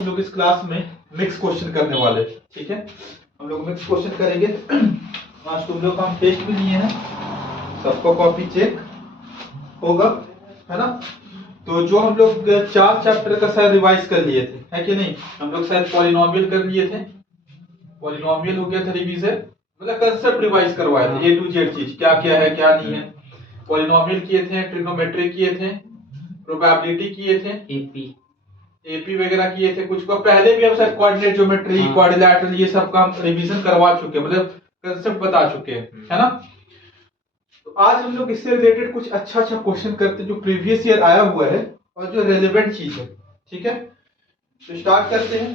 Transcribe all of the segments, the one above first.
हम लोग इस क्लास में मिक्स क्वेश्चन करने वाले, ठीक है। हम लोग मिक्स क्वेश्चन करेंगे। आज तुम लोग का हम टेस्ट भी लिए हैं, सबको कॉपी चेक होगा, है ना। तो जो हम लोग 4 चैप्टर का शायद रिवाइज कर लिए थे, है कि नहीं। हम लोग शायद पॉलिनोमियल कर लिए थे, पॉलिनोमियल हो गया था रिवीजन, मतलब कंसेप्ट रिवाइज करवाए थे, A to Z चीज क्या क्या है क्या नहीं है। पॉलिनोमियल किए थे, ट्रिग्नोमेट्री किए थे, प्रोबेबिलिटी किए थे, एपी वगैरह किए थे कुछ को। पहले भी हम शायद कोऑर्डिनेट ज्योमेट्री, क्वाड्रिलैटरल ये सब का हम रिवीजन करवा चुके हैं, मतलब कंसेप्ट बता चुके हैं, है ना। तो आज हम लोग इससे रिलेटेड कुछ अच्छा क्वेश्चन करते हैं जो प्रीवियस ईयर आया हुआ है और जो रेलेवेंट चीज है, ठीक है। तो स्टार्ट करते हैं।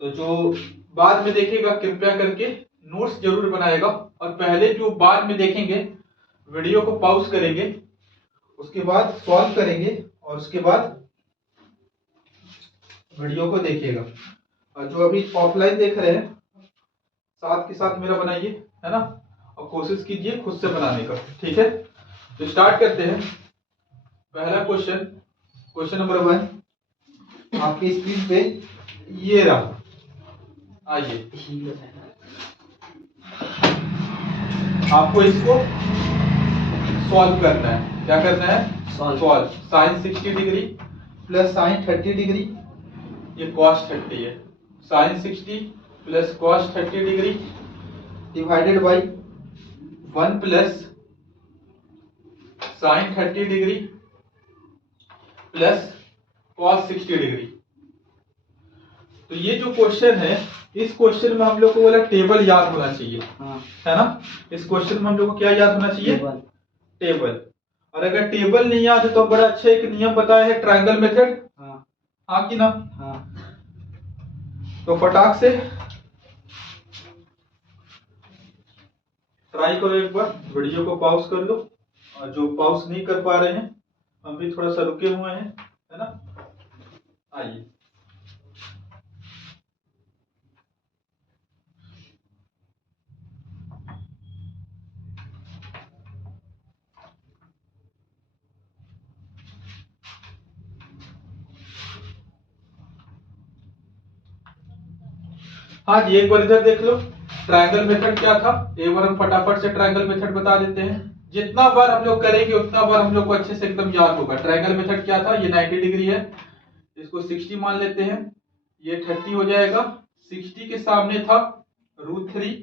तो जो बाद में देखेगा कृपया करके नोट्स जरूर बनाएगा, और पहले जो बाद में देखेंगे वीडियो को पॉज करेंगे, उसके बाद सॉल्व करेंगे, और उसके बाद वीडियो को देखिएगा। और जो अभी ऑफलाइन देख रहे हैं साथ के साथ मेरा बनाइए, है ना, और कोशिश कीजिए खुद से बनाने का, ठीक है। तो स्टार्ट करते हैं। पहला क्वेश्चन, क्वेश्चन नंबर 1 आपकी स्क्रीन पे ये रहा। आइए, आपको इसको सॉल्व करना है। क्या करना है? Solve. Sine 60 degree plus sine 30 degree, ये cos 30 है। Sine 60 plus cos 30 degree divided by 1 plus sine 30 degree plus cos 60 degree. तो ये जो क्वेश्चन है, इस क्वेश्चन में हम लोग को वाला टेबल याद होना चाहिए, है ना। इस क्वेश्चन में हम लोग को क्या याद होना चाहिए? टेबल। और अगर टेबल नहीं याद है तो बड़ा अच्छा एक नियम बताया है, ट्रायंगल मेथड। हाँ कि ना? हाँ। तो फटाक से ट्राई करो, एक बार वीडियो को पॉज कर लो, और जो पॉज नहीं कर पा रहे हैं हम भी थोड़ा सा रुके हुए हैं, है ना। आइए, हाँ जी, एक बार इधर देख लो। ट्रायंगल मेथड क्या था, एक बार हम फटाफट से ट्रायंगल मेथड बता देते हैं। जितना बार हम लोग करेंगे उतना बार हम लोग को अच्छे से एकदम याद होगा। ट्रायंगल मेथड क्या था? ये 90 डिग्री है, इसको 60 मान लेते हैं, ये 30 हो जाएगा। 60 के सामने था √3,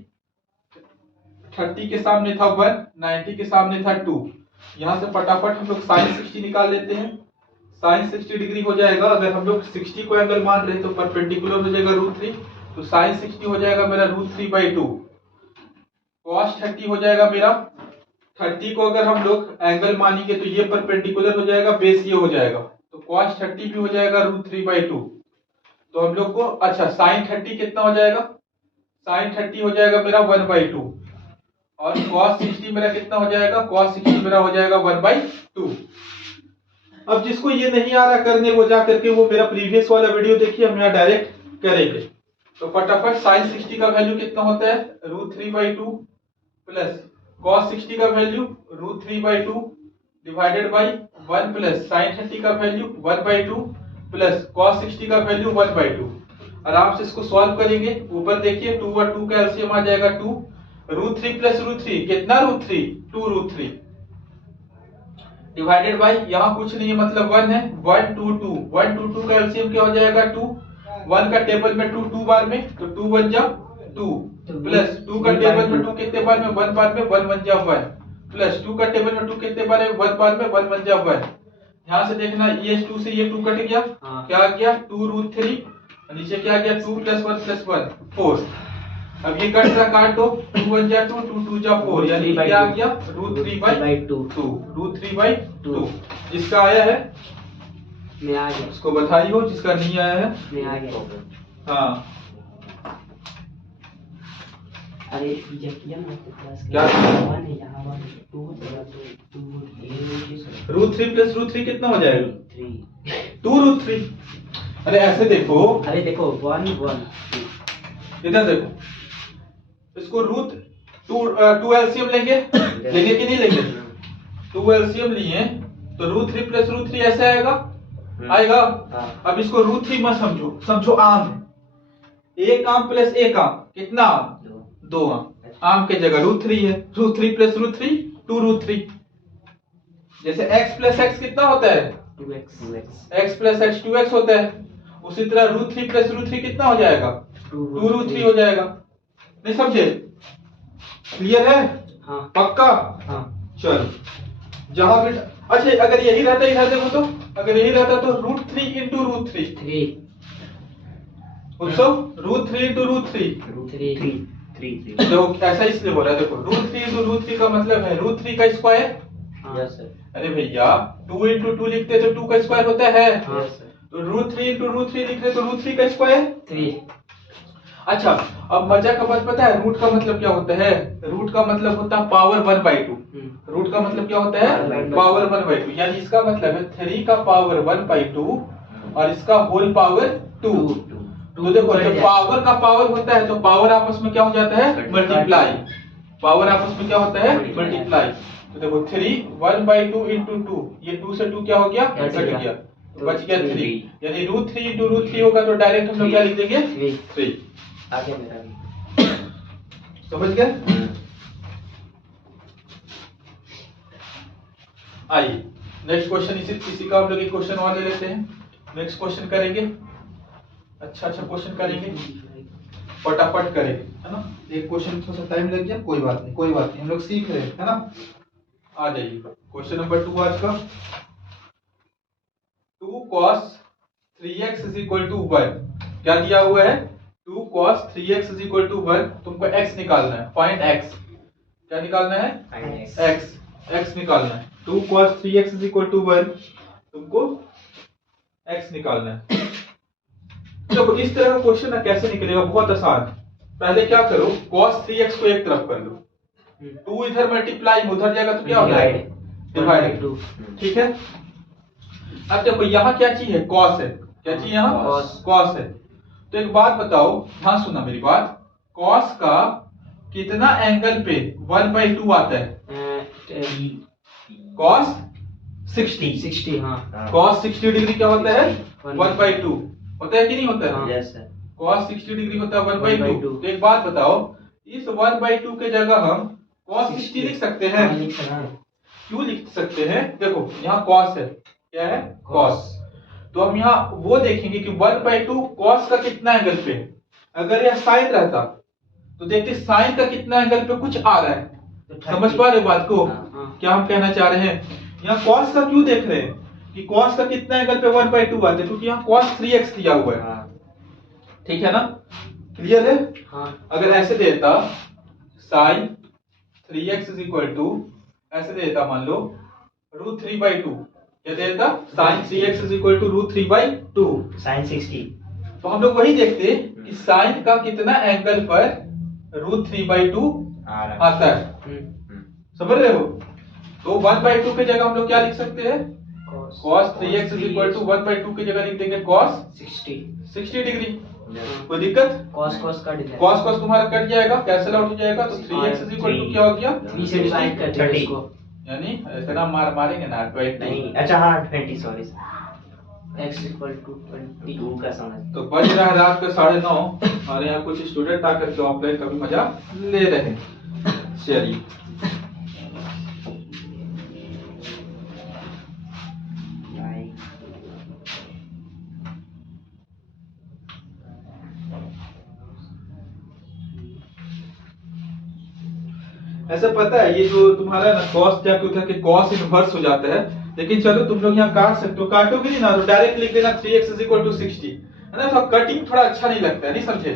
30 के सामने था 1, 90 के सामने था 2। यहां से फटाफट हम लोग साइन 60 निकाल लेते हैं। साइन 60 डिग्री हो जाएगा, अगर हम लोग 60 को एंगल मान रहे हैं तो परपेंडिकुलर हो जाएगा √3, तो साइन 60 हो जाएगा मेरा √3/2। cos 30 हो जाएगा मेरा, 30 को अगर हम लोग एंगल मानेंगे तो ये परपेंडिकुलर हो जाएगा, बेस ये हो जाएगा, तो cos 30 भी हो जाएगा √3/2। तो हम लोग को अच्छा साइन 30 कितना हो जाएगा? साइन 30 हो जाएगा मेरा 1/2, और cos 60 मेरा कितना हो जाएगा? cos 60 मेरा हो जाएगा 1/2। अब जिसको ये नहीं आ रहा करने, वो जा करके वो मेरा प्रीवियस वाला वीडियो देखिए, हम यहाँ डायरेक्ट करेंगे। तो फटाफट साइन 60 का वैल्यू कितना होता है? √3/2 प्लस cos 60 का value √3/2 divided by 1 plus sine 30 का वैल्यू 1/2 प्लस cos 60 का वैल्यू 1/2। आराम से इसको सॉल्व करेंगे। ऊपर देखिए 2 और 2 का एलसीएम आ जाएगा 2, √3 प्लस √3 कितना? √3, 2√3 डिवाइडेड बाई, यहाँ कुछ नहीं है मतलब 1 है, 1 2 2, 1 2 2 का एलसीएम क्या हो जाएगा? 2। 1 का टेबल में 2 2 बार में, तो 2 1 जा 2 प्लस 2 का टेबल में 2 कितने बार में? 1 बार में, 1 1 जा 1 प्लस 2 का टेबल में 2 कितने बार है? 1 बार में, 1 1 जा 1। ध्यान से देखना, ये 2 से ये 2 कट गया, क्या आ गया? 2√3, नीचे क्या आ गया? 2 + 1 + 1 4। अब ये कट रहा, काट दो, 2 1 जा 2, 2 2 जा 4, यानी क्या आ गया? √3/2, √3/2। जिसका आया है मैं आ गया, उसको बधाई हो, जिसका नहीं आया है मैं आ गया। हाँ, अरे जब किया ना तो क्लास क्या? नहीं यहाँ 2 √3 प्लस √3 कितना हो जाएगा? 3 2√3। अरे ऐसे देखो, अरे देखो 1 1 इधर देखो, इसको √2 एलसीएम लेंगे कि नहीं लेंगे? 2 एलसीएम लिए तो √3 प्लस √3 ऐसे आएगा, आएगा। हाँ। अब इसको √3 मत समझो, समझो आम है। एक आम प्लस एक आम कितना आम? 2 आम। आम के जगह √3 है, √3 प्लस √3 2√3। जैसे x प्लस x कितना होता है? 2x x plus x 2x होता है। उसी तरह √3 प्लस √3 कितना हो जाएगा? 2√3 हो जाएगा। नहीं समझे? क्लियर है? हाँ। पक्का? हाँ। चलो जहां भी अच्छा अगर यही रहता इधर देखो तो, अगर यही रहता तो √3 इंटू √3 3 उसको √3 इंटू √3 3 तो ऐसा इसलिए बोला देखो √3 इंटू √3 का मतलब है √3 का स्क्वायर। Yes sir. अरे भैया 2 इंटू 2 लिखते तो 2 का स्क्वायर होता है। हाँ सर। तो √3 इंटू √3 लिख रहे तो √3 का स्क्वायर 3। अच्छा अब मजा का बात पता है रूट का मतलब क्या होता है? रूट का मतलब होता है पावर 1/2। रूट का मतलब क्या होता है? पावर 1/2 यानी इसका मतलब है 3 का पावर 1/2 और इसका होल पावर 2। तो देखो जब पावर का पावर होता है तो पावर आपस में क्या हो जाता है? मल्टीप्लाई। पावर आपस में क्या होता है? मल्टीप्लाई। तो देखो 3 1/2 इंटू 2 ये 2 से 2 क्या हो गया? कट गया तो बच गया 3 यानी √3 इंटू √3 होगा तो डायरेक्ट हम लोग क्या लिख देंगे? 3। आगे मेरा भी समझ गए? आइए नेक्स्ट क्वेश्चन इसी का हम लोग एक क्वेश्चन और ले लेते हैं। नेक्स्ट क्वेश्चन करेंगे। अच्छा क्वेश्चन करेंगे, फटाफट करेंगे है ना। एक क्वेश्चन थोड़ा सा टाइम लग गया, कोई बात नहीं हम लोग सीख रहे हैं है ना। आ जाइए क्वेश्चन नंबर 2 आज का। 2 cos 3x is equal to 1 क्या दिया हुआ है? 2 cos 3x is equal to 1 तुमको x निकालना है। Find x। क्या निकालना है? x निकालना है। 2 cos 3x is equal to 1 तुमको x निकालना है। देखो इस तरह का क्वेश्चन ना कैसे निकलेगा? बहुत आसान। पहले क्या करो cos 3x को एक तरफ कर लो, 2 इधर मल्टीप्लाई में उधर जाएगा तो क्या हो जाएगा? डिवाइड। ठीक है। अब देखो यहाँ क्या चीज है? cos है। क्या चीज यहाँ? cos है। तो एक बात बताओ, हाँ सुना मेरी बात, cos का कितना एंगल पे 1/2 आता है? cos 60। हाँ। cos 60 डिग्री क्या होता है? 1/2 होता है कि नहीं होता है? Yes sir. cos 60 डिग्री होता है 1/2। तो एक बात बताओ, इस 1/2 के जगह हम cos 60 लिख सकते हैं? क्यों लिख सकते हैं? देखो यहाँ cos है। क्या है? cos। तो हम यहाँ वो देखेंगे कि 1/2 cos का कितना एंगल पे है। अगर यह sin रहता तो देखते sin का कितना एंगल पे कुछ आ रहा है। तो समझ पा रहे हो बात को? क्या हम कहना चाह रहे हैं? यहाँ cos का क्यों देख रहे हैं कि cos का कितना एंगल पे 1/2 आता है? क्योंकि यहाँ cos 3x दिया हुआ है। ठीक है ना? क्लियर है? हाँ। अगर ऐसे देता sin 3x is equal to ऐसे देता मान लो √3/2 क्या देता? sin 3x is equal to √3/2 sin 60। तो हम लोग वही देखते कि sin का कितना एंगल पर √3/2 आता है। समझ रहे हो? तो 1/2 के जगह हम लोग क्या लिख सकते हैं? cos 3x is equal to 1/2 की जगह लिख देंगे cos 60 डिग्री। कोई दिक्कत? cos का डिवाइड। cos तुम्हारा कट जाएगा, कैंसिल आउट हो जाएगा तो 3x is equal to क्या हो गया? 3 से डिवाइड कर देंगे इसको। यानी इतना मारेंगे ना 20 नहीं अच्छा हाँ 20 सॉरी x equal to 22 का समझ। तो बज रहा है रात के 9:30। हमारे यहाँ कुछ स्टूडेंट आकर के ऑफलाइन का भी मजा ले रहे हैं। चलिए ऐसा पता है ये जो तुम्हारा ना cos क्या होता है कि cos इनवर्स हो जाता है। लेकिन चलो तुम लोग यहाँ काट सकते हो, काटोगे नहीं ना तो डायरेक्ट लिख देना 3x is equal to 60 है ना। तो कटिंग थोड़ा अच्छा नहीं लगता है, नहीं समझे?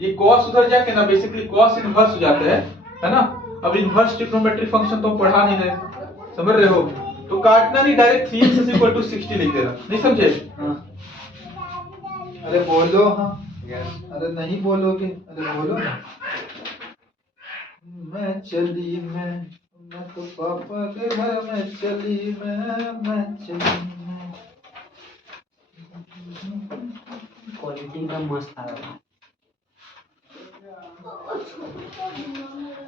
ये cos उधर जाके ना बेसिकली cos इनवर्स हो जाता है ना। अब इनवर्स ट्रिग्नोमेट्री फंक्शन तो पढ़ा नहीं रहे, समझ रहे हो? तो काटना नहीं, direct 3x is equal to 60 लिख देना, नहीं समझे? अरे बोलो। हाँ अरे नहीं बोलोगे? अरे बोलो ना। मैं चली मैं तो पापा के घर में चली मैं चली मैं। क्वालिटी का मस्त आ रहा है।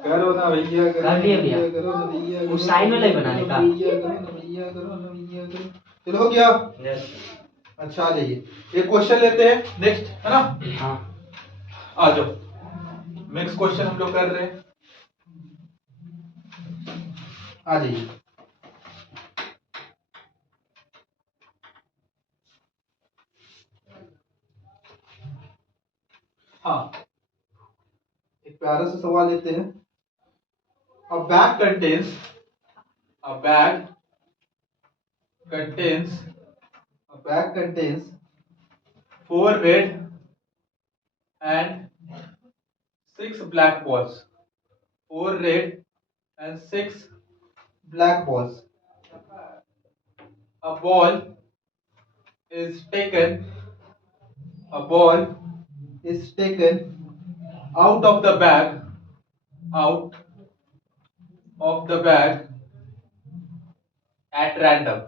करो ना भैया, कर लिया भैया, करो ना भैया, उस साइन वाला ही बनाने का भैया करो ना भैया, करो ना भैया करो। चलो हो गया। यस अच्छा आ जाइए, एक क्वेश्चन लेते हैं नेक्स्ट, है ना। हाँ आ जाओ, नेक्स्ट क्वेश्चन हम लोग कर रहे हैं, आ जाइए। हाँ, एक प्यारा सा सवाल लेते हैं। A bag contains a bag contains a bag contains 4 red and 6 black balls. 4 red and 6 black balls. A ball is taken. A ball is taken out of the bag. Out of the bag at random.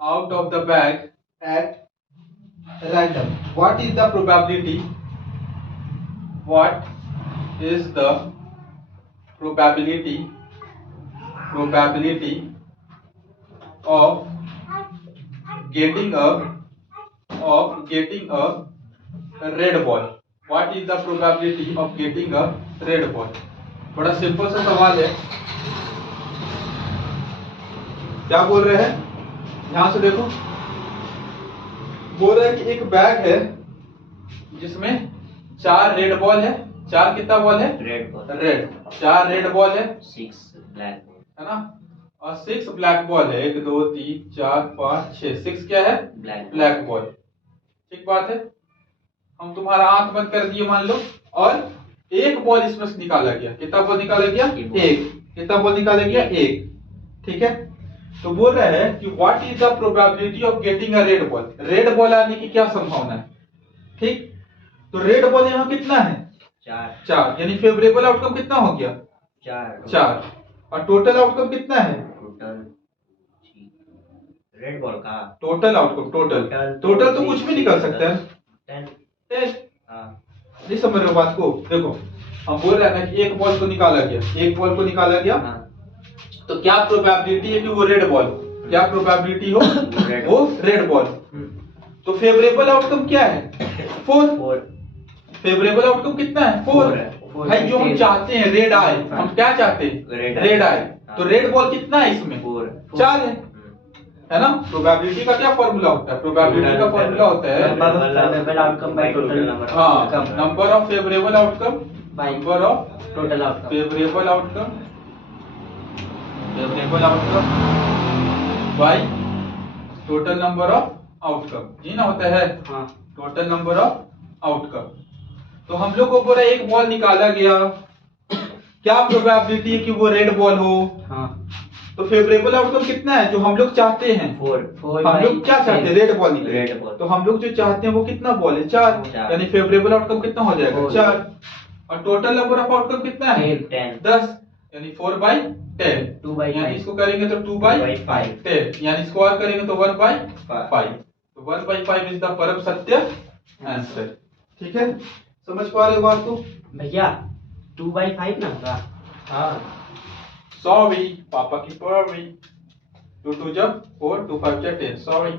Out of the bag at random. What is the probability? What is the probability of getting a red ball? What is the probability of getting a red ball? बड़ा simple सा सवाल है। क्या बोल रहे हैं, ध्यान से देखो। बोल रहे हैं कि एक बैग है जिसमें 4 रेड बॉल है। 4 कितना बॉल है? Red ball. Red, 4 red ball है, 6 ब्लैक बॉल, है ना, और 6 ब्लैक बॉल है। 1 2 3 4 5 6, 6 क्या है? Black ball. ठीक बात है। हम तुम्हारा आंख बंद कर दिए मान लो, और एक बॉल इसमें से निकाला गया। कितना बॉल निकाला गया? एक। कितना बॉल निकाला गया? एक। ठीक है, तो बोल रहा है कि what is the probability of getting a red ball. Red ball आने की क्या संभावना है? ठीक, तो रेड बॉल यहाँ कितना है? 4। यानी फेवरेबल आउटकम कितना हो गया? 4। और टोटल आउटकम कितना है? टोटल रेड बॉल का टोटल आउटकम, टोटल तो कुछ भी निकल सकता है। 10। नहीं समझ रहे हो बात को? देखो, हम बोल रहे हैं ना कि एक बॉल को निकाला गया, एक बॉल को निकाला गया, तो क्या प्रोबेबिलिटी है कि वो रेड बॉल, क्या प्रोबेबिलिटी हो वो रेड बॉल। तो फेवरेबल आउटकम क्या है? 4। फेवरेबल आउटकम कितना है? 4। भाई जो हम चाहते हैं रेड आए, हम क्या चाहते हैं? रेड आए। तो रेड बॉल कितना है इसमें? 4 है ना। प्रोबेबिलिटी का क्या फॉर्मूला होता है? प्रोबेबिलिटी का फॉर्मूला होता है favourable outcome by total number. हाँ, number of favourable outcome by number of total outcome. Favourable outcome by total number of outcome, ये ना होता है। हाँ, टोटल नंबर ऑफ आउटकम। तो हम लोग को पूरा एक बॉल निकाला गया, क्या प्रोबेबिलिटी है कि वो रेड बॉल हो? हाँ, तो फेवरेबल आउटकम कितना है जो हम लोग चाहते हैं? 4। हम लोग क्या चाहते हैं? रेड बॉल निकले। तो हम लोग जो चाहते हैं वो कितना बॉल है? 4। यानी फेवरेबल आउटकम कितना हो जाएगा? 4। और टोटल नंबर ऑफ आउटकम कितना है? 10। यानी 4/10। 2/5 यानी इसको करेंगे तो 2/5 10, यानी स्क्वायर करेंगे तो 1/5। तो 1/5 इज द परम सत्य आंसर। ठीक है, समझ पा रहे हो बात को भैया? 2/5 ना होगा? हाँ, सॉरी पापा की पॉरी। 2 2 जब 4, 2 5 जा 10, सॉरी।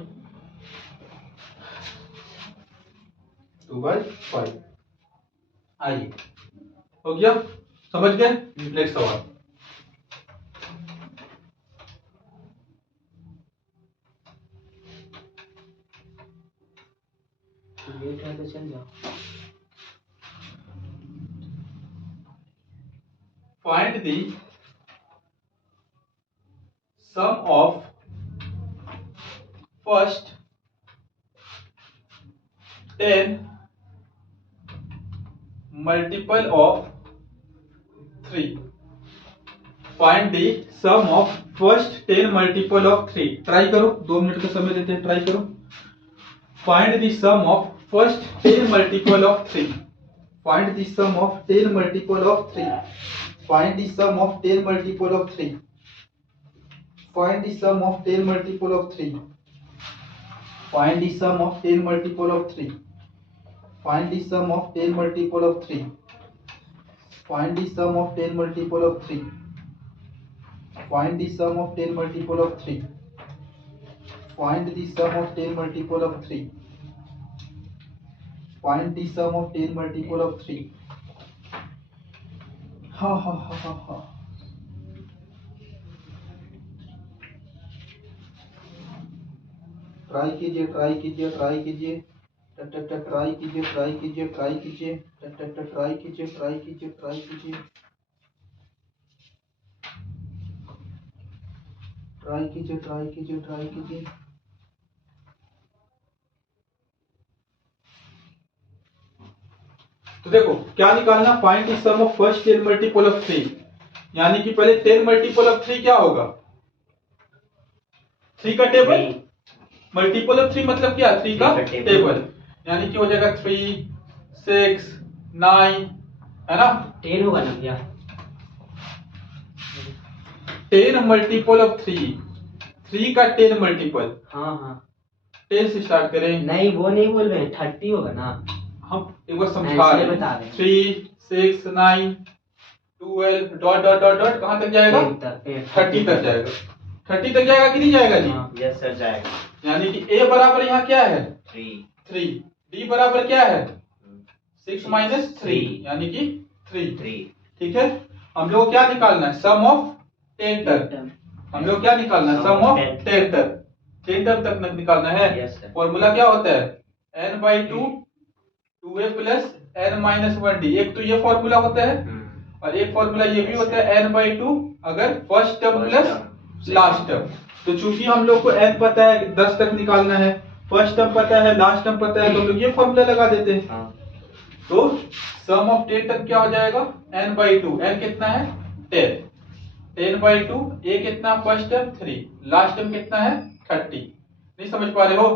2/5। आइए, हो गया, समझ गए? नेक्स्ट सवाल। लेट है तो चल जाओ। Find the sum of first 10 multiple of 3. Find the sum of first 10 multiple of 3. Try करो, 2 मिनट का समय देते हैं, ट्राई करो। Find the sum of first 10 multiple of 3. Find the sum of 10 multiple of 3. Find the sum of 10 multiple of 3. Find the sum of 10 multiple of 3. Find the sum of 10 multiple of 3. Find the sum of 10 multiple of 3. Find the sum of 10 multiple of 3. Find the sum of 10 multiple of 3. Find the sum of 10 multiple of 3. Find the sum of 10 multiple of 3. Ha. Try कीजिए try कीजिए try कीजिए try कीजिए try कीजिए try कीजिए try कीजिए try कीजिए try कीजिए try कीजिए ट्राई कीजिए ट्राई कीजिए। तो देखो क्या निकालना, find the sum of first 10 multiple of 3, यानी कि पहले 10 मल्टीपल ऑफ 3 क्या होगा, 3 का टेबल, मल्टीपल ऑफ 3 मतलब क्या, 3 का टेबल, यानी कि हो जाएगा 3 6 9 है ना, 10 होगा ना क्या, 10 मल्टीपल ऑफ 3 का 10 मल्टीपल, हाँ 10 से स्टार्ट करें, नहीं वो नहीं बोल रहे हैं, 30 होगा ना, हम एक बार समझा रहे बता हैं, रहे 3 6 9 12 डॉट डॉट डॉट डॉट कहां तक जाएगा, 30 तक जाएगा, 30 तक जाएगा कि नहीं जाएगा जी, यस सर जाएगा, यानी कि a बराबर यहाँ क्या है 3, d बराबर क्या है 6 माइनस 3 यानी कि 3, ठीक है। हम लोग क्या निकालना है, सम ऑफ 10 टर्म, हम लोग क्या निकालना है, सम ऑफ 10 टर्म तक निकालना है। फॉर्मूला क्या होता है, n by 2 2a plus n minus 1d, एक तो ये फॉर्मूला होता है और एक फॉर्मूला ये भी होता है n बाई 2 अगर first term plus last term. तो चूंकि हम लोग को n पता है 10 तक निकालना है, फर्स्ट टर्म पता है, लास्ट टर्म पता है, तो हम लोग ये फॉर्मूला लगा देते हैं। तो सम ऑफ 10 टर्म क्या हो जाएगा, n बाई 2, n कितना है 10, 10 बाई 2, a कितना फर्स्ट टर्म 3, लास्ट टर्म कितना है 30, नहीं समझ पा रहे हो,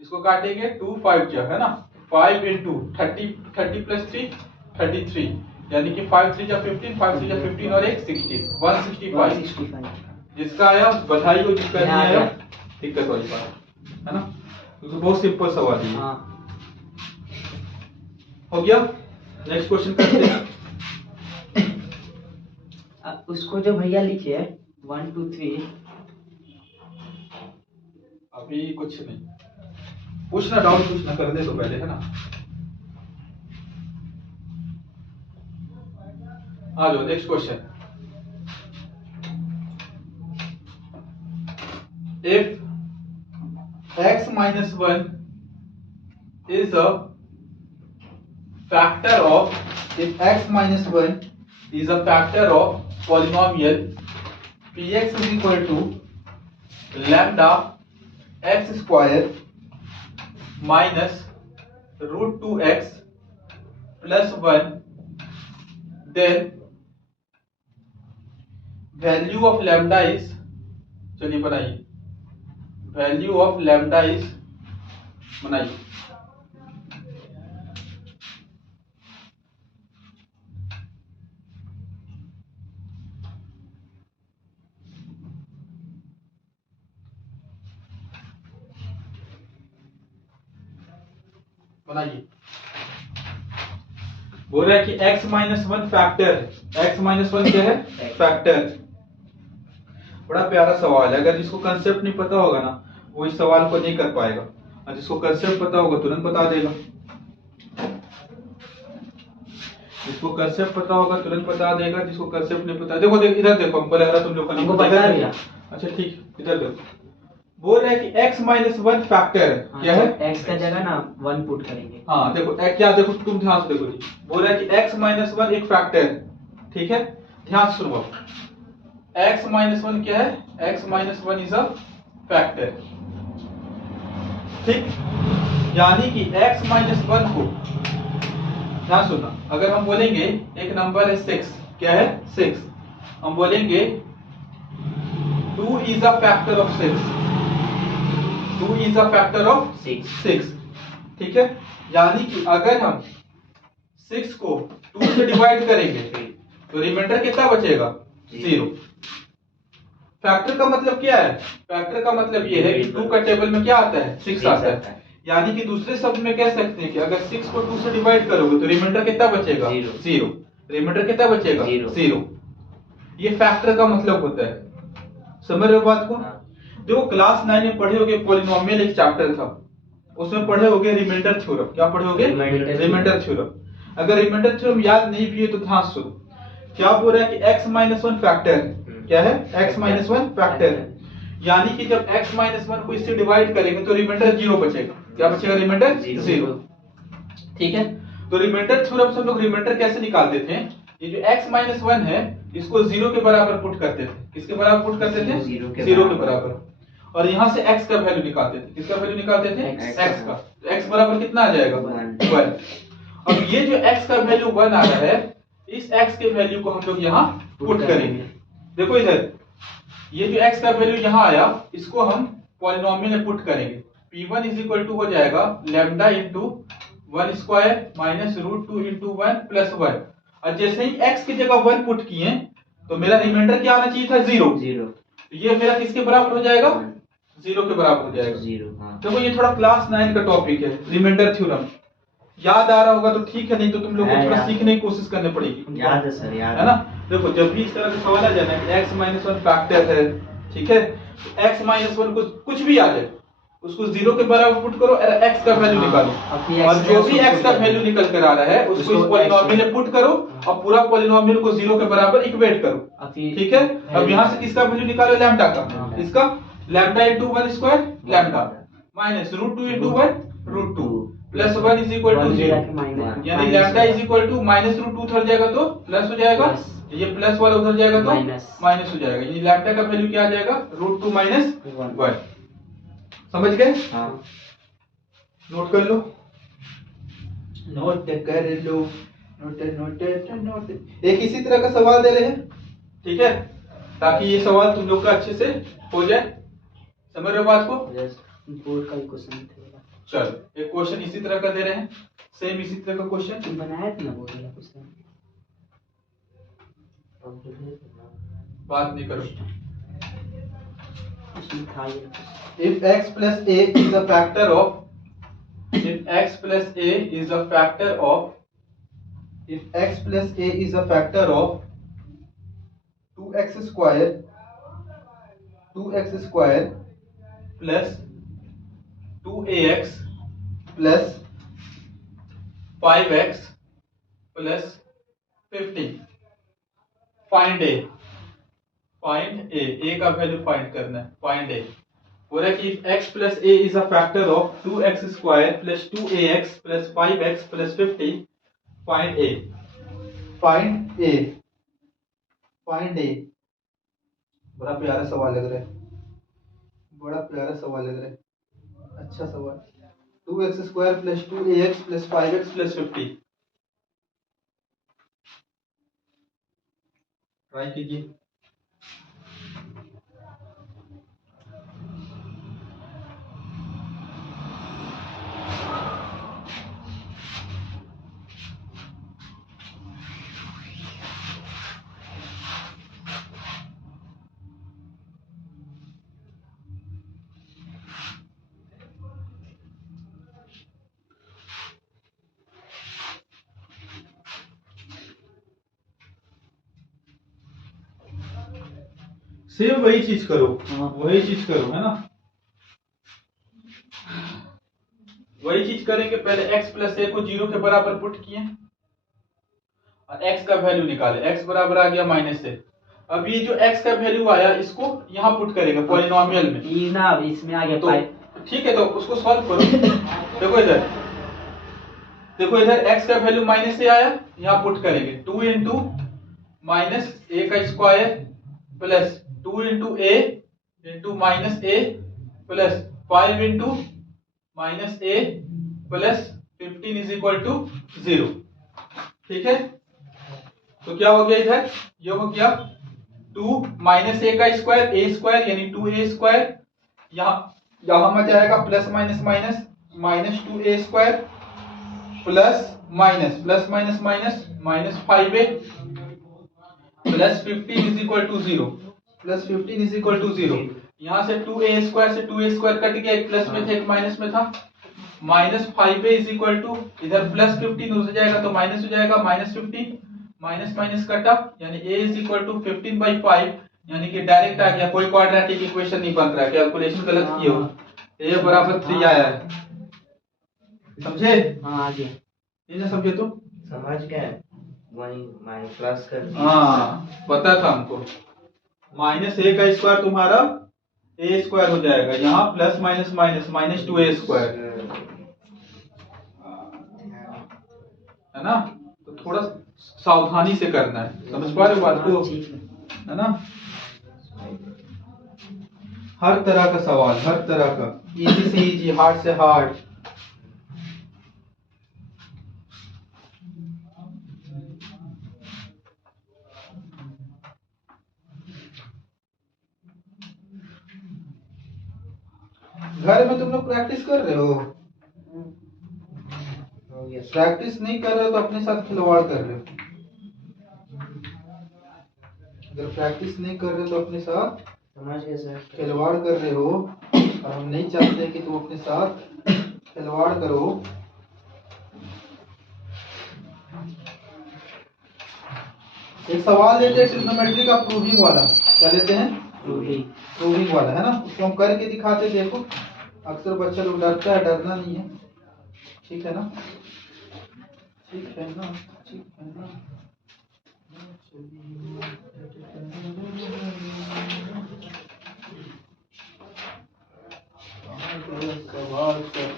इसको काटेंगे 2 5 जो है ना, 5 into 30 प्लस 3 33, यानी कि 5 3 जा 15, 5 3 जा 15 और 1 16 165, जिसका आया बधाई हो, जिसका नहीं आया दिक्कत वाली बात है ना। तो बहुत सिंपल सवाल है, हो गया। नेक्स्ट क्वेश्चन करते हैं। उसको जो भैया लिखे है 1 2 3, अभी कुछ नहीं पूछना, डाउट पूछना, कर दे तो पहले है ना। आ जाओ next question, if x minus 1 is a factor of, if x minus 1 is a factor of polynomial px is equal to lambda x square minus root 2x plus 1, then value of lambda is, चलिए बनाइए, value of lambda is, बनाइए, बनाइए। बोल रहा है कि x minus 1 factor, x minus 1 क्या है फैक्टर। बड़ा प्यारा सवाल है, अगर जिसको कंसेप्ट नहीं पता होगा ना वो इस सवाल को नहीं कर पाएगा, और जिसको कंसेप्ट पता होगा तुरंत बता देगा, जिसको कंसेप्ट पता होगा तुरंत बता देगा, जिसको कंसेप्ट नहीं पता, देखो देख इधर देखो, हमको लग रहा तुम लोग को बता दिया, अच्छा ठीक, इधर देखो, बोल रहा है कि x माइनस 1 फैक्टर क्या है, x का जगह ना 1 पुट करेंगे, हाँ देखो क्या, देखो तुम ध्यान से देखो जी, बोल रहा है कि x माइनस 1 एक फैक्टर, ठीक है, ध्यान से सुनो, x माइनस 1 क्या है, x minus 1 is a factor, ठीक, यानी कि x माइनस 1 को, ध्यान सुनना, अगर हम बोलेंगे एक नंबर है 6, क्या है 6, हम बोलेंगे 2 is a factor of 6, 2 is a factor of 6, ठीक है, यानी कि अगर हम 6 को 2 से डिवाइड करेंगे तो रिमाइंडर कितना बचेगा 0। फैक्टर का मतलब क्या है, फैक्टर का मतलब ये है कि 2 का टेबल में क्या आता है 6 आता है, यानी कि दूसरे शब्द में कह सकते हैं कि अगर 6 को 2 से डिवाइड करोगे तो रिमाइंडर कितना बचेगा 0, रिमाइंडर कितना बचेगा 0, ये फैक्टर का मतलब होता है, समझ रहे हो बात को। देखो क्लास 9 में पढ़े होगे पॉलिनोमियल एक चैप्टर था, उसमें पढ़े होगे रिमाइंडर थ्योरम। क्या पढ़े होगे? Remainder theorem. अगर रिमाइंडर थ्योरम याद नहीं भी है तो ध्यान सुनो। क्या बोल रहा है कि x-1 फैक्टर क्या है? x-1 फैक्टर है, यानी कि जब x-1 को इससे डिवाइड करेंगे तो रिमाइंडर 0 बचेगा। क्या बचेगा? रिमाइंडर 0। ठीक है, तो रिमाइंडर थ्योरम से हम लोग रिमाइंडर कैसे निकालते थे? ये जो x-1 है इसको 0 के बराबर पुट करते थे। किसके बराबर पुट करते थे? 0 के बराबर। और यहां से x का वैल्यू निकालते थे। किसका वैल्यू निकालते थे? x का। तो x बराबर कितना आ जाएगा? 1। अब ये जो x का वैल्यू 1 आ रहा है, इस x के वैल्यू को हम लोग यहाँ पुट करेंगे। देखो इधर, ये जो x का वैल्यू यहाँ आया, इसको हम पॉलिनोमियल में पुट करेंगे। p1 इज इक्वल टू हो जाएगा lambda into 1 square minus √2 into 1 plus 1। और जैसे ही x की जगह 1 पुट किए तो मेरा रिमाइंडर क्या आना चाहिए था? 0। ये मेरा किसके बराबर हो जाएगा? 0 के बराबर हो जाएगा। 0। हाँ। देखो ये थोड़ा क्लास 9 का टॉपिक है, रिमाइंडर थ्योरम। याद आ रहा होगा तो ठीक है, नहीं तो तुम लोगों को थोड़ा सीखने की कोशिश करनी पड़ेगी। याद है सर, याद है ना। देखो जब भी इस तरह का सवाल आ जाए ना कि x-1 फैक्टर है, ठीक है, तो x-1 को कुछ भी आ जाए उसको 0 के बराबर पुट करो और x का वैल्यू निकालो। और जो भी x का वैल्यू निकल कर आ रहा है उसको इस पॉलिनोमियल में पुट करो और पूरा पॉलिनोमियल को 0 के बराबर इक्वेट करो। ठीक है, अब यहाँ से किसका वैल्यू निकालो? लैम्डा का। इसका lambda into 1 square lambda minus √2 into 1 √2 plus 1 is equal to 0। यानी lambda is equal to minus √2 उधर जाएगा तो प्लस हो जाएगा, ये प्लस वाला उधर जाएगा तो माइनस हो जाएगा। यानी लैम्डा का वैल्यू क्या आ जाएगा? √2 माइनस 1। समझ गए? हाँ। नोट कर लो, नोट कर लो, नोट नोट नोट। एक इसी तरह का सवाल दे रहे हैं, ठीक है, ताकि ये सवाल तुम लोग का अच्छे से हो जाए। समझ रहे हो बात को? बोर्ड का क्वेश्चन थे। चलो एक क्वेश्चन इसी तरह का दे रहे हैं, सेम इसी तरह का क्वेश्चन बनाया था ना बोर्ड वाला क्वेश्चन। बात नहीं करो। उसमें था ये। If x plus a is a factor of, if x plus a is a factor of, if x plus a is a factor of 2x square plus 2ax plus 5x plus 50, find A. Find ए का value find करना है। Find ए हो रहा है कि x plus a is a factor of 2x square plus 2ax plus 5x plus 50, find a। find a, find a। बड़ा प्यारा सवाल लग रहा है, बड़ा प्यारा सवाल लग रहा है, अच्छा सवाल। 2x square plus 2ax plus 5x plus 50, try कीजिए। सेम वही चीज करो, वही चीज करो, है ना, वही चीज करेंगे। पहले x प्लस ए को 0 के बराबर पुट किए और x का वैल्यू निकाले। x बराबर आ गया माइनस ए। अब ये जो x का वैल्यू आया इसको यहाँ पुट करेंगे पॉलिनोमियल में। ये ना इसमें आ गया तो ठीक है, तो उसको सॉल्व करो। देखो इधर, देखो इधर x का वैल्यू माइनस ए आया, यहाँ पुट करेंगे 2 इंटू माइनस ए का square plus 2 into a into minus a plus 5 into minus a plus 15 is equal to 0। ठीक है, तो क्या हो गया इधर? ये हो गया 2 माइनस ए का स्क्वायर ए स्क्वायर यानी 2a स्क्वायर, यहाँ मत जाएगा plus minus minus minus 2a square plus minus minus minus 5a plus 15 is equal to 0, plus 15 is equal to 0। यहाँ से 2a स्क्वायर से 2a स्क्वायर कट गया, एक प्लस में था एक माइनस में था, minus 5a is equal to इधर प्लस 15 हो जाएगा तो माइनस हो जाएगा, माइनस 15 माइनस माइनस कटा यानी a इज इक्वल टू 15/5 यानी कि डायरेक्ट आ गया, कोई क्वाड्रेटिक इक्वेशन नहीं बन रहा है, कैलकुलेशन गलत किए हो। a बराबर 3 आया है, समझे? हाँ आ गया। ये ना समझे तुम? समझ गए, वही माइनस प्लस कर दिया। हाँ पता था हमको। माइनस a का स्क्वायर तुम्हारा a स्क्वायर हो जाएगा, यहाँ plus minus minus minus 2a square, है ना? तो थोड़ा सावधानी से करना है, समझ पा रहे हो बात को? है ना? हर तरह का सवाल, हर तरह का, इजी से इजी, हार्ड से हार्ड। घर में तुम लोग प्रैक्टिस कर रहे हो? प्रैक्टिस नहीं कर रहे हो तो अपने साथ खिलवाड़ कर रहे हो। अगर प्रैक्टिस नहीं कर रहे हो तो अपने साथ समझ गए सर, खिलवाड़ कर रहे हो, और हम नहीं चाहते कि तुम अपने साथ खिलवाड़ करो। एक सवाल लेते हैं ट्रिग्नोमेट्री का, प्रूविंग वाला। क्या लेते हैं? प्रूविंग वाला, है ना? उसको हम करके दिखाते, देखो। अक्सर बच्चा लोग डरता है, डरना नहीं है, ठीक है ना? ठीक है ना? ठीक है ना? सवाल कर।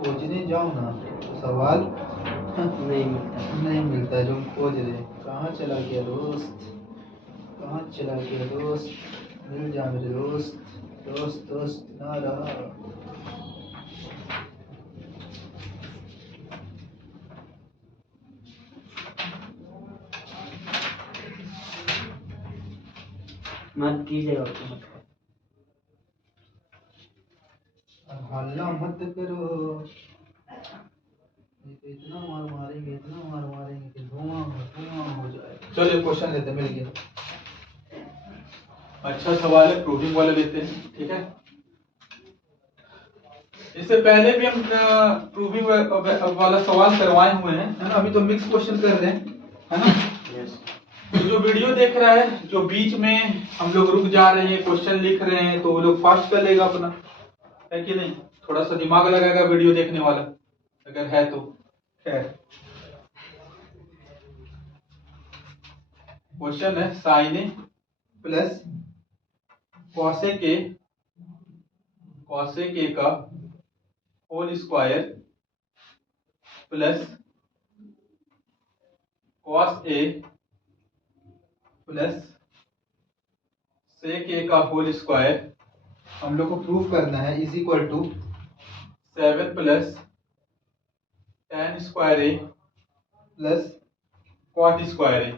खोजने जाओ ना तो सवाल नहीं मिलता है, जो हम खोज रहे। कहाँ चला गया दोस्त? कहाँ चला गया दोस्त? मिल जा मेरे दोस्त। दोस्त दोस्त ना रहा। मत कीजिएगा तो मत। हल्ला मत करो, इतना मारेंगे कि धुआं हो जाए। चलिए क्वेश्चन लेते, मिल गया। अच्छा सवाल है, प्रूविंग वाला लेते हैं, ठीक है? इससे पहले भी हम प्रूविंग वाला सवाल करवाए हुए हैं, है ना? अभी तो मिक्स क्वेश्चन कर रहे हैं, है ना? तो जो वीडियो देख रहा है, जो बीच में हम लोग रुक जा रहे हैं, क्वेश्चन लिख रहे हैं, तो वो लोग फास्ट कर लेगा अपना, है कि नहीं? थोड़ा सा दिमाग लगाएगा वीडियो देखने वाला, अगर है तो। खैर, क्वेश्चन है sine A plus cosec A का whole square plus cos A plus sec A का होल स्क्वायर हम लोग को प्रूफ करना है, is equal to 7 plus tan square A plus cot square A.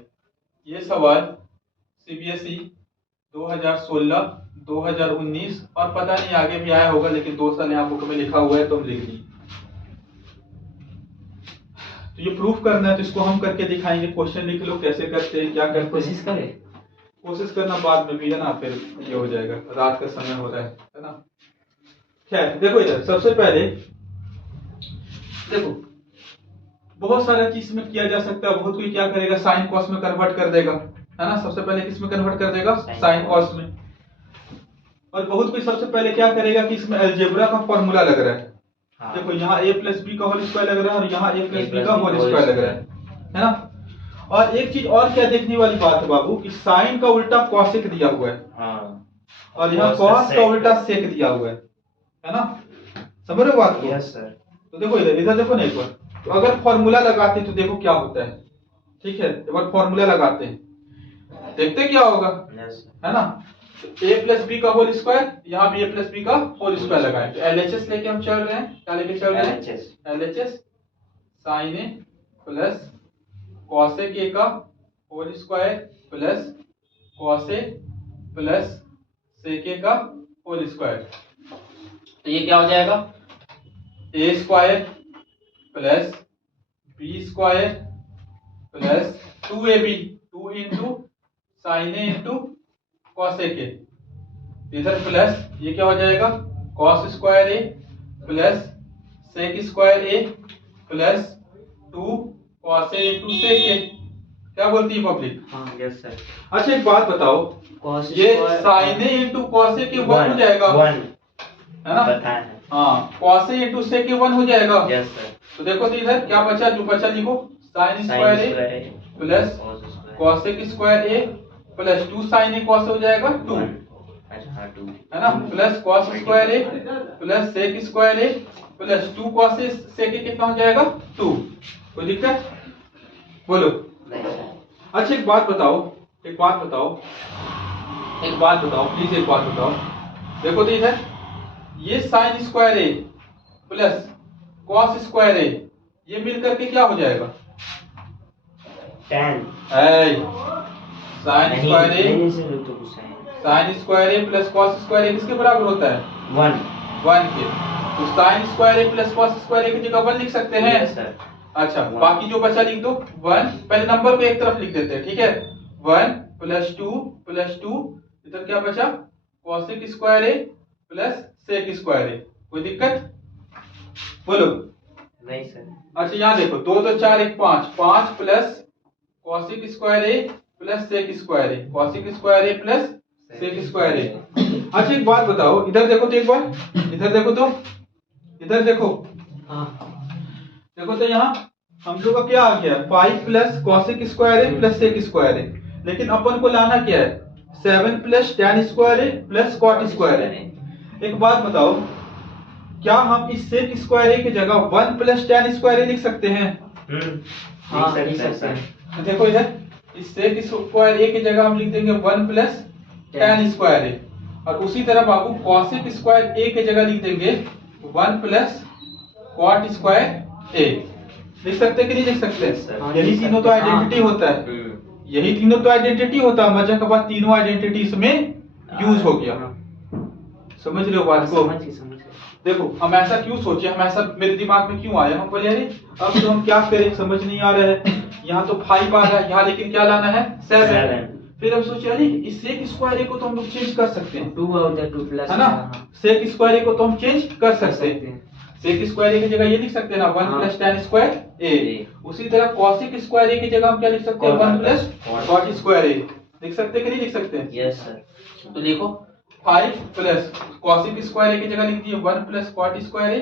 ये सवाल सीबीएसई 2016, 2019 और पता नहीं आगे भी आया होगा, लेकिन 2 साल यहाँ बुक में लिखा हुआ है तो हम लिख दिए। तो ये प्रूफ करना है, तो इसको हम करके दिखाएंगे। क्वेश्चन लिख लो, कैसे करते हैं, क्या करते हैं। कोशिश करना, बाद में भी, है ना? फिर ये हो जाएगा, रात का समय हो रहा है ना? खैर देखो इधर, सबसे पहले देखो, बहुत सारा चीज में किया जा सकता है। बहुत कोई क्या करेगा, साइन कॉस में कन्वर्ट कर देगा, है ना? सबसे पहले किस में कन्वर्ट कर देगा? साइन कॉस में। और बहुत कोई सबसे पहले क्या करेगा कि इसमें अलजेब्रा का फॉर्मूला लग रहा है। हाँ। देखो यहाँ a प्लस बी का होल स्क्वायर लग रहा है, और यहाँ a प्लस बी का होल स्क्वायर लग रहा है ना? और एक चीज और क्या देखने वाली बात है बाबू, कि साइन का उल्टा कॉसेक दिया हुआ है। हाँ। और यहाँ कॉस का उल्टा सेक दिया हुआ है ना? समझ रहे हो बात को? Yes sir. तो देखो इधर देखो ना एक बार, तो अगर फॉर्मूला लगाते तो देखो क्या होता है, ठीक है? एक बार फॉर्मूला लगाते हैं, देखते क्या होगा, है ना? a प्लस बी का होल स्क्वायर, यहाँ भी a प्लस बी का होल स्क्वायर लगाए, तो LHS लेके हम चल रहे हैं। क्या लेके चल रहे हैं? LHS sine A plus cosec A का whole square plus cosec plus sec A का होल स्क्वायर। तो ये क्या हो जाएगा? a square plus B square plus 2ab, 2 into sine A into cosec A, इधर प्लस ये क्या हो जाएगा cos square A plus sec square A plus 2 cos A into sec A. क्या बोलती है पब्लिक? हाँ यस सर। अच्छा एक बात बताओ, ये sign A into cos A के 1 हो जाएगा, 1 है ना? बताया है। हाँ, कॉस ए इंटू सेक के 1 हो जाएगा। Yes sir. तो देखो तो इधर क्या बचा, जो बचा लिखो sine square A plus cos A square A plus 2 sign A cos हो जाएगा 2, है ना? Plus cos square A plus sec square A plus 2 cos A सेक ए कितना हो जाएगा 2। कोई दिक्कत? बोलो। अच्छा एक बात बताओ प्लीज एक बात बताओ। देखो तो इधर ये sine square A plus cos square A ये मिलकर के क्या हो जाएगा? tan sine square A sine square A plus cos square ए किसके बराबर होता है? 1 के। तो sine square A plus cos square ए की जगह 1 लिख सकते हैं। yes, sir. अच्छा बाकी जो बचा लिख दो 1, पहले नंबर को एक तरफ लिख देते हैं, ठीक है? 1 प्लस 2 इधर क्या बचा cosec square A plus sec square ए। कोई दिक्कत? बोलो। नहीं सर। अच्छा यहाँ देखो 2 2 4 1 5 plus cosec square A plus sec square A, cosec square A plus sec square ए। अच्छा एक बात बताओ, इधर देखो तो एक बार, इधर देखो देखो तो यहाँ हम लोग का क्या आ गया 5 plus cosec square A plus sec square ए, लेकिन अपन को लाना क्या है 7 plus tan square A plus cot square ए। एक बात बताओ, क्या हम इस sec स्क्वायर ए की जगह 1 प्लस tan स्क्वायर ए लिख सकते हैं? हाँ लिख सकते हैं। तो देखो इधर इस sec स्क्वायर ए की जगह हम लिख देंगे 1 प्लस tan स्क्वायर ए, और उसी तरह बाबू cosec स्क्वायर ए की जगह लिख देंगे 1 प्लस cot स्क्वायर ए। लिख सकते कि नहीं लिख सकते? यही तीनों तो आइडेंटिटी होता है, यही तीनों तो आइडेंटिटी होता है। मजा के बाद तीनों आइडेंटिटी इसमें यूज हो गया। समझ रहे हो बात को? देखो हम ऐसा क्यों सोचे, हम ऐसा मेरे दिमाग में क्यों आया, हम बोले अरे अब तो हम क्या करें, समझ नहीं आ रहा है। यहाँ तो 5 आ रहा है, यहाँ लेकिन क्या लाना है 7। फिर हम सोचे अरे इस सेक स्क्वायर ए को तो हम लोग चेंज कर सकते हैं, 2 और 2 प्लस है ना? सेक स्क्वायर ए को तो हम चेंज कर सकते हैं। सेक स्क्वायर ए की जगह ये लिख सकते हैं ना 1 प्लस tan स्क्वायर ए। उसी तरह cosec स्क्वायर ए की जगह हम क्या लिख सकते हैं 1 प्लस cot स्क्वायर ए। लिख सकते हैं कि नहीं लिख सकते हैं? Yes sir. तो देखो 5 प्लस cosec स्क्वायर ए की जगह लिख दिए 1 plus cot square A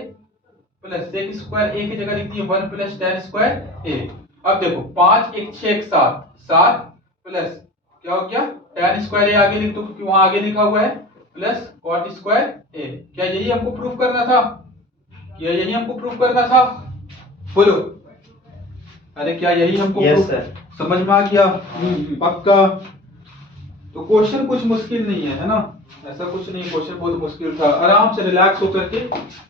plus sec square ए की जगह लिख दिए 1 प्लस tan स्क्वायर ए। अब देखो 5 1 6 7 प्लस क्या हो गया tan स्क्वायर ए आगे लिख दो क्योंकि वहां आगे लिखा हुआ है प्लस cot स्क्वायर ए। क्या यही हमको प्रूफ करना था? क्या यही हमको प्रूफ करना था? बोलो। अरे क्या यही हमको yes, समझ में आ गया? पक्का? तो क्वेश्चन कुछ मुश्किल नहीं है ना? ऐसा कुछ नहीं, क्वेश्चन बहुत मुश्किल था। आराम से रिलैक्स होकर के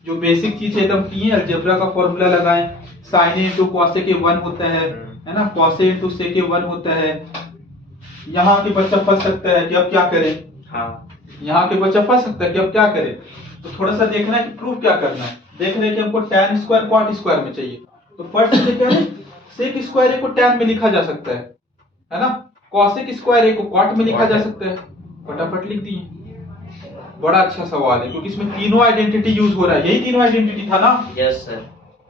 जो बेसिक चीज एकदम की है, अलजेब्रा का फॉर्मूला लगाएं। साइन ए इंटू कॉसेक के 1 होता है ना? कॉसेक इंटू सेक के 1 होता है। यहाँ के बच्चा फंस सकता है कि अब क्या करें। हाँ यहाँ के बच्चा फंस सकता है कि अब क्या करें। तो थोड़ा सा देखना है कि प्रूफ क्या करना है। देख रहे हैं कि हमको tan स्क्वायर cot स्क्वायर में चाहिए, तो फर्स्ट से क्या है sec स्क्वायर ए को tan में लिखा जा सकता है ना? cosec स्क्वायर ए को cot में लिखा जा सकता है। फटाफट लिख दिए। बड़ा अच्छा सवाल है क्योंकि इसमें तीनों आइडेंटिटी यूज हो रहा है। यही तीनों आइडेंटिटी था ना? Yes sir.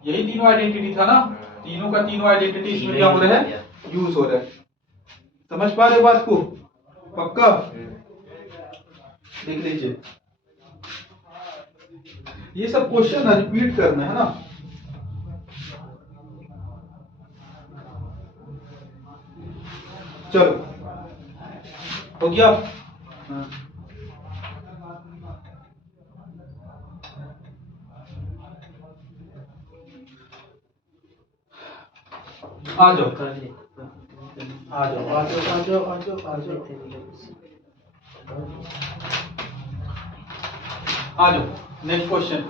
यही तीनों आइडेंटिटी था ना? तीनों का तीनों आइडेंटिटी इसमें क्या हो रहा है यूज हो रहा है। समझ पा रहे हो बात को? पक्का? देख लीजिए ये सब क्वेश्चन रिपीट करना है ना? चलो हो गया? आ जाओ आ जाओ आ जाओ आ जाओ आ जाओ आ जाओ आ जाओ। Next question.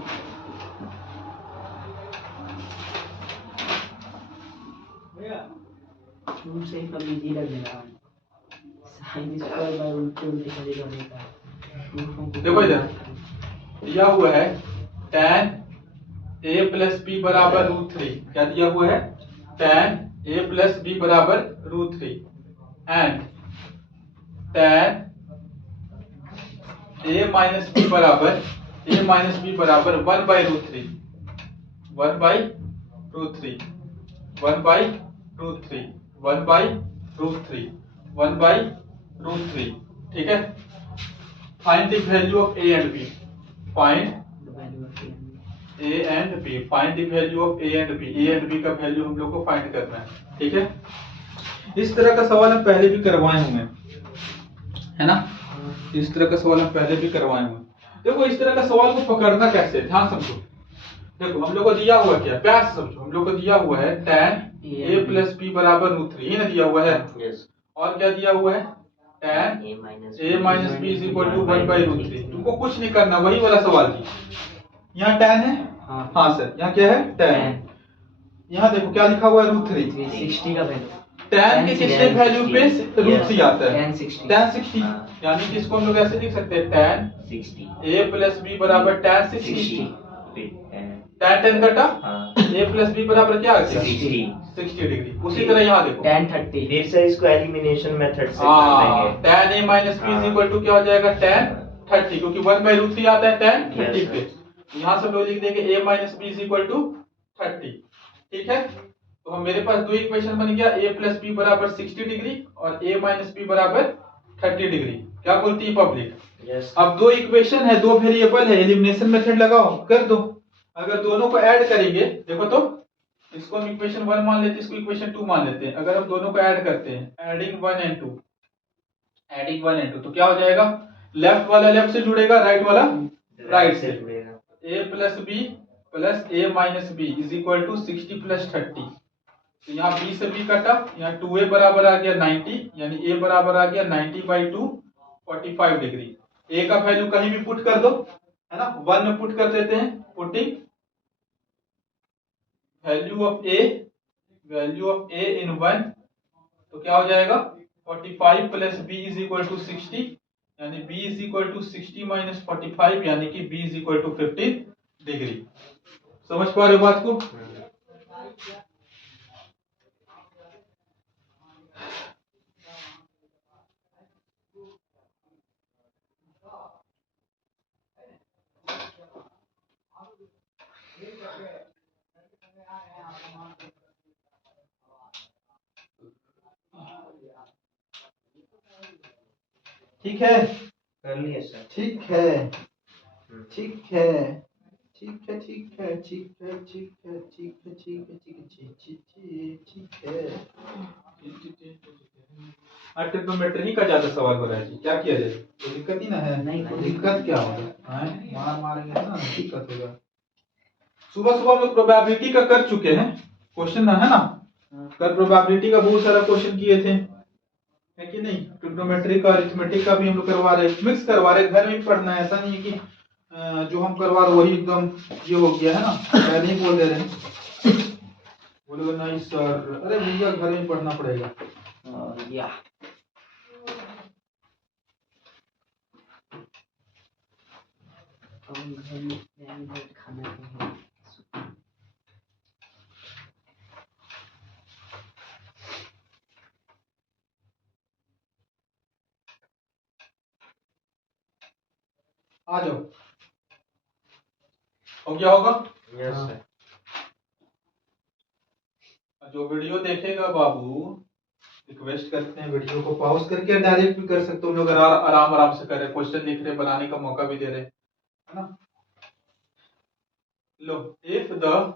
से कभी जी लग रहा साइन स्क्वायर बाय उल्टे उल्टे खड़े करने का। देखो इधर दिया हुआ है tan a प्लस b बराबर √3। क्या दिया हुआ है? tan a प्लस b बराबर √3 and tan a minus b बराबर 1/√3 1/√3 1/√3 1/√3 ठीक है। Find the value of a and b. Find a and b. Find the value of a and b. A and b का वैल्यू हम लोग को find करना है, ठीक है। इस तरह का सवाल हम पहले भी करवाए हुए हैं, है ना। इस तरह का सवाल हम पहले भी करवाए हुए हैं। देखो इस तरह का सवाल को पकड़ना कैसे, ध्यान समझो। देखो हम लोग को दिया हुआ क्या, प्यार से समझो। हम लोग को दिया हुआ है tan a प्लस बी बराबर √3, ये ना दिया हुआ है। और क्या दिया हुआ है, tan a minus b is equal to 1/√3। तुमको कुछ नहीं करना, वही वाला सवाल थी। यहाँ tan है, हाँ सर, यहाँ क्या है tan। यहाँ देखो क्या लिखा हुआ है √3, 60 का वैल्यू। tan के कितने वैल्यू पे √3 आता है, tan 60। tan 60, यानी कि इसको हम लोग ऐसे लिख सकते हैं tan 60 a प्लस बी बराबर tan 60। tan कटा, a प्लस बी बराबर क्या आ गया 60 डिग्री। उसी तरह यहाँ देखो tan 30। फिर से इसको एलिमिनेशन मेथड से कर हाँ, देंगे। tan a minus b is equal to क्या हो जाएगा tan 30, क्योंकि 1/√3 आता है tan 30 पे। यहाँ से हम लोग लिख देंगे a minus b is equal to 30, ठीक है। तो हम मेरे पास दो इक्वेशन बन गया, a प्लस बी बराबर 60 डिग्री और a माइनस बी बराबर 30 डिग्री। क्या बोलती है पब्लिक? अब दो इक्वेशन है, दो वेरिएबल है, एलिमिनेशन मेथड लगाओ, कर दो। अगर दोनों को ऐड करेंगे, देखो तो इसको हम इक्वेशन 1 मान लेते हैं, इसको इक्वेशन 2 मान लेते हैं। अगर हम दोनों को ऐड करते हैं, एडिंग 1 and 2 तो क्या हो जाएगा, लेफ्ट वाला लेफ्ट से जुड़ेगा, राइट वाला राइट से जुड़ेगा। a plus b plus a minus b is equal to 60 plus 30। तो यहाँ b से b कटा, यहाँ 2a बराबर आ गया 90, यानी a बराबर आ गया 90/2 45 डिग्री। a का वैल्यू कहीं भी पुट कर दो, है ना, 1 में पुट कर देते हैं। Putting value of a in 1, तो क्या हो जाएगा 45 plus b is equal to 60, यानी b is equal to 60 minus 45, यानी कि b is equal to 15 degree. समझ पा रहे हो बात को? ठीक है, कर लिए सर। ठीक है, ठीक है, ठीक है, ठीक है, ठीक है, ठीक है, ठीक है, ठीक है, ठीक है। ट्रिग्नोमेट्री का ज्यादा सवाल हो रहा है, क्या किया जाए? कोई दिक्कत ही ना है? नहीं, कोई दिक्कत क्या होगा, मार मारेंगे ना, दिक्कत होगा। सुबह सुबह हम लोग प्रोबेबिलिटी का कर चुके हैं क्वेश्चन, है ना। कल प्रोबेबिलिटी का बहुत सारा क्वेश्चन किए थे, है कि नहीं। ट्रिग्नोमेट्री का, अरिथमेटिक का भी हम लोग करवा रहे, मिक्स करवा रहे, घर में भी पढ़ना है। ऐसा नहीं है कि जो हम करवा रहे वही एकदम ये हो गया, है ना, पहले ही बोल दे रहे हैं। बोलोगे नहीं सर, अरे भैया घर में पढ़ना पड़ेगा। या खाना है। आ जाओ, हो गया होगा। Yes sir. जो वीडियो देखेगा बाबू, रिक्वेस्ट करते हैं वीडियो को पॉज करके डायरेक्ट भी कर सकते हो। हम लोग आराम आराम से कर रहे, क्वेश्चन लिख रहे, बनाने का मौका भी दे रहे, है ना। लो, if the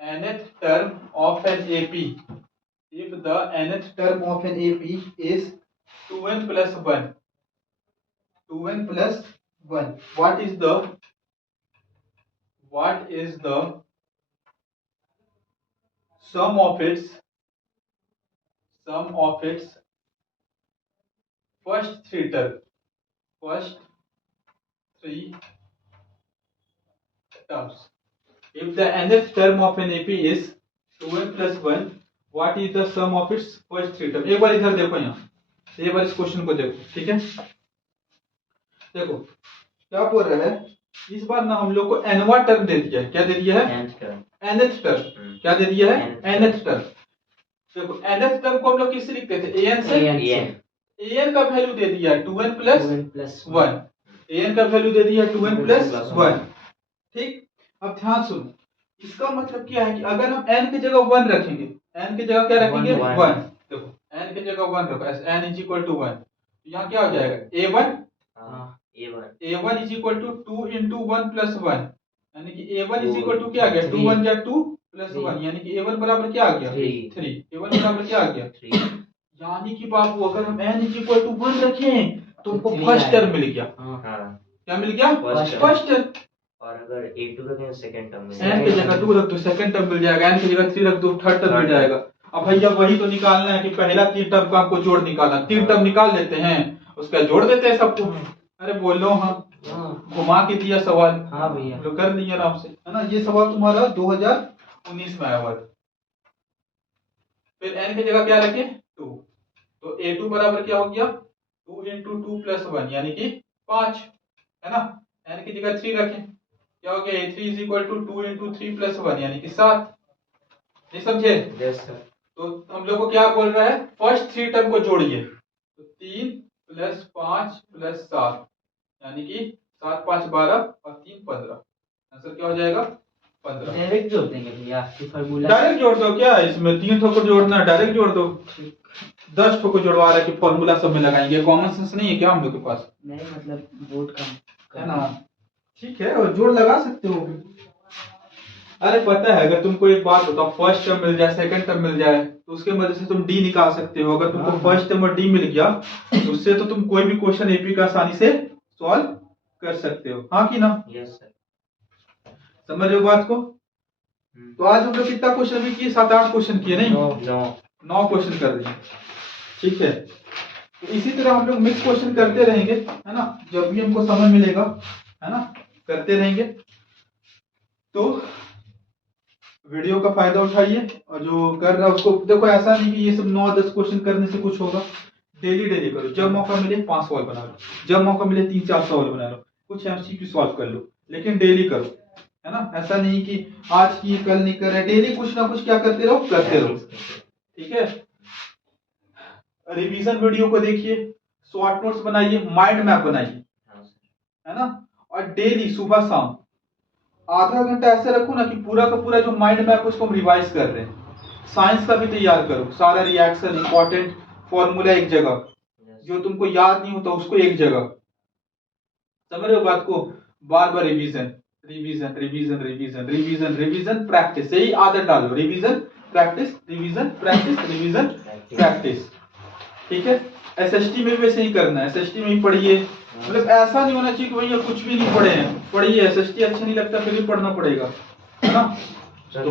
nth term of an AP, if the nth term of an AP is 2n plus 1, 2n plus 1, what is the sum of its first three terms. If the nth term of an AP is 2n plus 1, what is the sum of its first three terms? एक बार इधर देखो, यहाँ एक बार इस question को देखो, ठीक है। देखो क्या बोल रहा है, इस बार ना हम लोग को nवा टर्म दे दिया है। क्या दे दिया है? nth term. क्या दे दिया है? nth term. देखो nth टर्म को हम लोग किससे लिखते थे? an से। an का वैल्यू दे दिया 2n प्लस 1, an का वैल्यू दे दिया 2n प्लस 1। ठीक, अब ध्यान सुनो, इसका मतलब क्या है कि अगर हम n की जगह 1 रखेंगे, n की जगह क्या रखेंगे 1, देखो n की जगह 1 रखो, n इज इक्वल टू 1, तो यहाँ क्या हो जाएगा a1 a1 is equal to 2 into 1 plus 1, यानी कि a1 इज इक्वल टू क्या आ गया 2 1 जा 2 प्लस 1, यानी कि a1 बराबर क्या आ गया 3, a1 बराबर क्या आ गया 3। यानी कि बाबू अगर हम n इज इक्वल टू 1 रखें तो हमको फर्स्ट टर्म मिल गया। क्या मिल गया फर्स्ट टर्म। और अगर a2 रखें सेकंड टर्म मिल जाएगा, n की जगह 2 रख दो सेकंड टर्म मिल जाएगा, n की जगह 3 रख दो थर्ड टर्म मिल जाएगा। अब भैया वही तो निकालना है कि पहला 3 टर्म का आपको जोड़ निकालना, 3 टर्म निकाल लेते हैं उसका जोड़ देते हैं सबको। अरे बोलो हाँ, घुमा के दिया सवाल। हाँ भैया तो कर लिया आराम से, है ना। ये सवाल तुम्हारा 2019 में आया हुआ था। फिर n की जगह क्या रखे 2, तो a2 बराबर क्या हो गया 2 इंटू 2 प्लस 1 यानी कि 5, है ना। n की जगह 3 रखें, क्या हो गया a3 is equal to 2 into 3 plus 1 यानी कि 7। ये समझे। Yes sir. तो हम लोग को क्या बोल रहा है फर्स्ट 3 टर्म को जोड़िए, तो 3 प्लस 5 प्लस 7 यानी कि 7 5 12 और 3 15, आंसर क्या हो जाएगा 15। डायरेक्ट जोड़ देंगे भैया कि फार्मूला डायरेक्ट जोड़ दो, क्या है इसमें 3 ठो को जोड़ना है, डायरेक्ट जोड़ दो। 10 ठो को जोड़वा रहा है कि फॉर्मूला सब में लगाएंगे, कॉमन सेंस नहीं है क्या हम लोग के पास, नहीं, मतलब बोर्ड का है ना। ठीक है, और जोड़ लगा सकते हो। अरे पता है, अगर तुमको एक बात बताओ, फर्स्ट टर्म मिल जाए सेकंड टर्म मिल जाए तो उसके मदद से तुम डी निकाल सकते हो। अगर तुमको फर्स्ट टर्म और डी मिल गया तो उससे तो तुम कोई भी क्वेश्चन एपी का आसानी से सॉल्व कर सकते हो, हाँ कि ना। Yes sir. समझ रहे हो बात को। तो आज हम लोग कितना क्वेश्चन भी किए, 7-8 क्वेश्चन किए नहीं, 9 क्वेश्चन कर दिए। ठीक है, तो इसी तरह हम लोग मिक्स क्वेश्चन करते रहेंगे, है ना। जब भी हमको समय मिलेगा, है ना, करते रहेंगे। तो वीडियो का फायदा उठाइए, और जो कर रहा है उसको देखो, ऐसा नहीं कि ये सब 9-10 क्वेश्चन करने से कुछ होगा। डेली डेली करो, जब मौका मिले 5 सवाल बना लो, जब मौका मिले 3-4 सवाल बना लो, कुछ एमसीक्यू सॉल्व कर लो, लेकिन डेली करो, है ना। ऐसा नहीं कि आज की कल नहीं कर रहे, डेली कुछ ना कुछ क्या करते रहो, करते रहो। ठीक है, रिवीजन वीडियो को देखिए, शॉर्ट नोट्स बनाइए, माइंड मैप बनाइए, है ना। और डेली सुबह शाम आधा घंटा ऐसे रखो ना कि पूरा का पूरा जो माइंड मैप उसको हम रिवाइज कर रहे हैं। साइंस का भी तैयार करो, सारा रिएक्शन इंपॉर्टेंट फॉर्मूला एक जगह, जो तुमको याद नहीं होता उसको एक जगह। समझ रहे हो बात को। बार बार revision revision revision revision revision revision practice, यही आदत डालो, revision practice revision practice revision practice. ठीक है, एसएसटी में भी वैसे ही करना है, एसएसटी में ही पढ़िए। मतलब ऐसा नहीं होना चाहिए कि भैया कुछ भी नहीं पढ़े हैं, पढ़िए। एसएसटी अच्छा नहीं लगता फिर भी पढ़ना पड़ेगा, है ना। चलो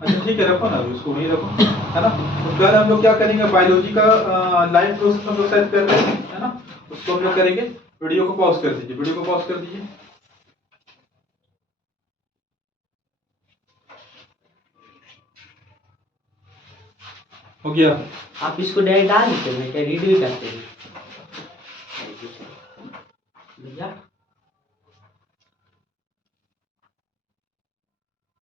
अच्छा ठीक है, रखो ना उसको वहीं रखो, है ना। तो कल हम लोग क्या करेंगे, बायोलॉजी का लाइव प्रोसेस हम लोग शायद कर रहे हैं, है ना, उसको हम लोग करेंगे। वीडियो को पॉज कर दीजिए, वीडियो को पॉज कर दीजिए। हो गया। आप इसको डायरेक्ट डाल देते हैं, एडिट भी करते हैं।